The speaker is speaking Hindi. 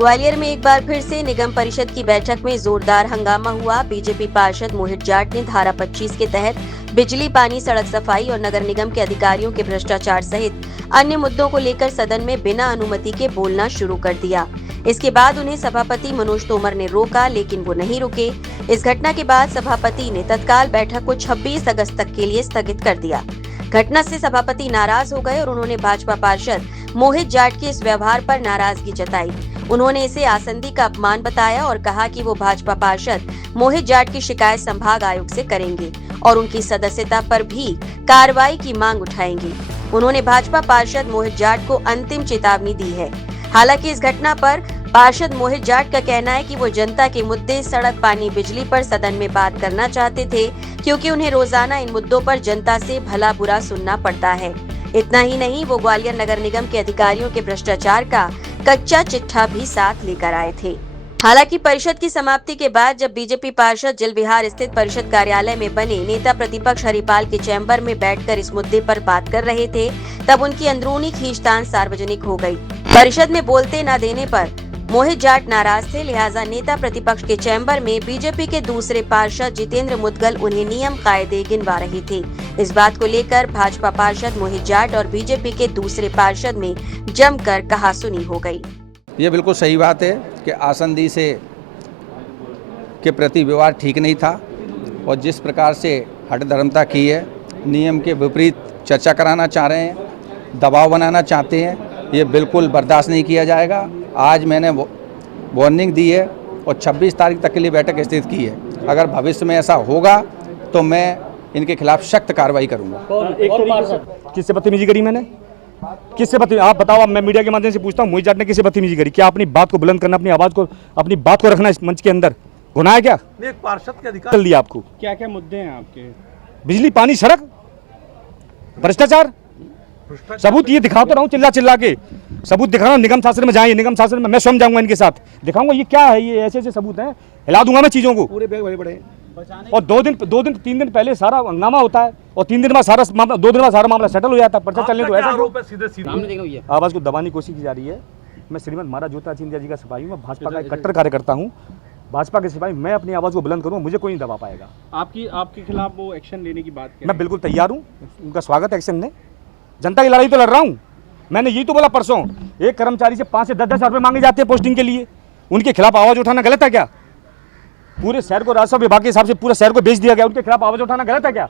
ग्वालियर में एक बार फिर से निगम परिषद की बैठक में जोरदार हंगामा हुआ। बीजेपी पार्षद मोहित जाट ने धारा 25 के तहत बिजली, पानी, सड़क सफाई और नगर निगम के अधिकारियों के भ्रष्टाचार सहित अन्य मुद्दों को लेकर सदन में बिना अनुमति के बोलना शुरू कर दिया। इसके बाद उन्हें सभापति मनोज तोमर ने रोका, लेकिन वो नहीं रुके। इस घटना के बाद सभापति ने तत्काल बैठक को 26 अगस्त तक के लिए स्थगित कर दिया। घटना से सभापति नाराज हो गए और उन्होंने भाजपा पार्षद मोहित जाट के इस व्यवहार पर नाराजगी जताई। उन्होंने इसे आसंदी का अपमान बताया और कहा कि वो भाजपा पार्षद मोहित जाट की शिकायत संभाग आयोग से करेंगे और उनकी सदस्यता पर भी कार्रवाई की मांग उठाएंगे। उन्होंने भाजपा पार्षद मोहित जाट को अंतिम चेतावनी दी है। हालांकि इस घटना पर पार्षद मोहित जाट का कहना है कि वो जनता के मुद्दे सड़क, पानी, बिजली पर सदन में बात करना चाहते थे, क्योंकि उन्हें रोजाना इन मुद्दों पर जनता से भला बुरा सुनना पड़ता है। इतना ही नहीं, वो ग्वालियर नगर निगम के अधिकारियों के भ्रष्टाचार का कच्चा चिट्ठा भी साथ लेकर आए थे। हालांकि परिषद की समाप्ति के बाद जब बीजेपी पार्षद जल विहार स्थित परिषद कार्यालय में बने नेता प्रतिपक्ष हरिपाल के चैम्बर में बैठकर इस मुद्दे पर बात कर रहे थे, तब उनकी अंदरूनी खींचतान सार्वजनिक हो गई। परिषद में बोलते न देने पर मोहित जाट नाराज थे, लिहाजा नेता प्रतिपक्ष के चैम्बर में बीजेपी के दूसरे पार्षद जितेंद्र मुदगल उन्हें नियम कायदे गिनवा रहे थे। इस बात को लेकर भाजपा पार्षद मोहित जाट और बीजेपी के दूसरे पार्षद में जमकर कहासुनी हो गई। ये बिल्कुल सही बात है कि आसंदी से के प्रति व्यवहार ठीक नहीं था और जिस प्रकार से हठधर्मता की है, नियम के विपरीत चर्चा कराना चाह रहे हैं, दबाव बनाना चाहते हैं, ये बिल्कुल बर्दाश्त नहीं किया जाएगा। आज मैंने वार्निंग दी है और 26 तारीख तक के लिए बैठक स्थित की है। अगर भविष्य में ऐसा होगा तो मैं इनके खिलाफ सख्त कार्रवाई करूंगा। किससे बदतमीजी करी मैंने? किससे बदतमीजी? आप बताओ। मैं मीडिया के माध्यम से पूछता हूँ, मोहित जाट ने किससे बदतमीजी करी? क्या अपनी बात को बुलंद करना, अपनी बात को रखना इस मंच के अंदर गुनाह है क्या? एक पार्षद के अधिकार चल दिया आपको। क्या क्या मुद्दे हैं आपके? बिजली, पानी, सड़क, भ्रष्टाचार। सबूत ये दिखाता रहा हूँ, चिल्ला चिल्ला के सबूत दिखा रहा हूँ। निगम शासन में जाएंगे, निगम शासन में मैं स्वयं जाऊंगा, इनके साथ दिखाऊंगा ये क्या है, ये ऐसे ऐसे सबूत हैं, हिला दूंगा मैं चीजों को। पूरे बैग बड़े और 3 दिन पहले सारा हंगामा होता है और 3 दिन बाद सारा मामला, 2 दिन बाद सारा मामला सेटल हो जाता है। पर्चा चलने तो ऐसा सीधे आवाज को दबाने की कोशिश की जा रही है। मैं श्रीमद महाराज ज्योतिरादित्य सिंधिया जी का सिपाही हूँ, मैं भाजपा का एक कट्टर कार्यकर्ता हूँ। भाजपा के सिपाही, मैं अपनी आवाज को बुलंद करूँ, मुझे कोई नहीं दबा पाएगा। आपके खिलाफ वो एक्शन लेने की बात मैं बिल्कुल तैयार हूँ, उनका स्वागत एक्शन ने। जनता की लड़ाई तो लड़ रहा हूँ। मैंने यही तो बोला परसों, एक कर्मचारी से 5 से 10 हजार रुपये मांगे जाते हैं पोस्टिंग के लिए, उनके खिलाफ आवाज उठाना गलत है क्या? पूरे शहर को राजस्व विभाग के हिसाब से पूरे शहर को बेच दिया गया, उनके खिलाफ आवाज उठाना गलत है क्या?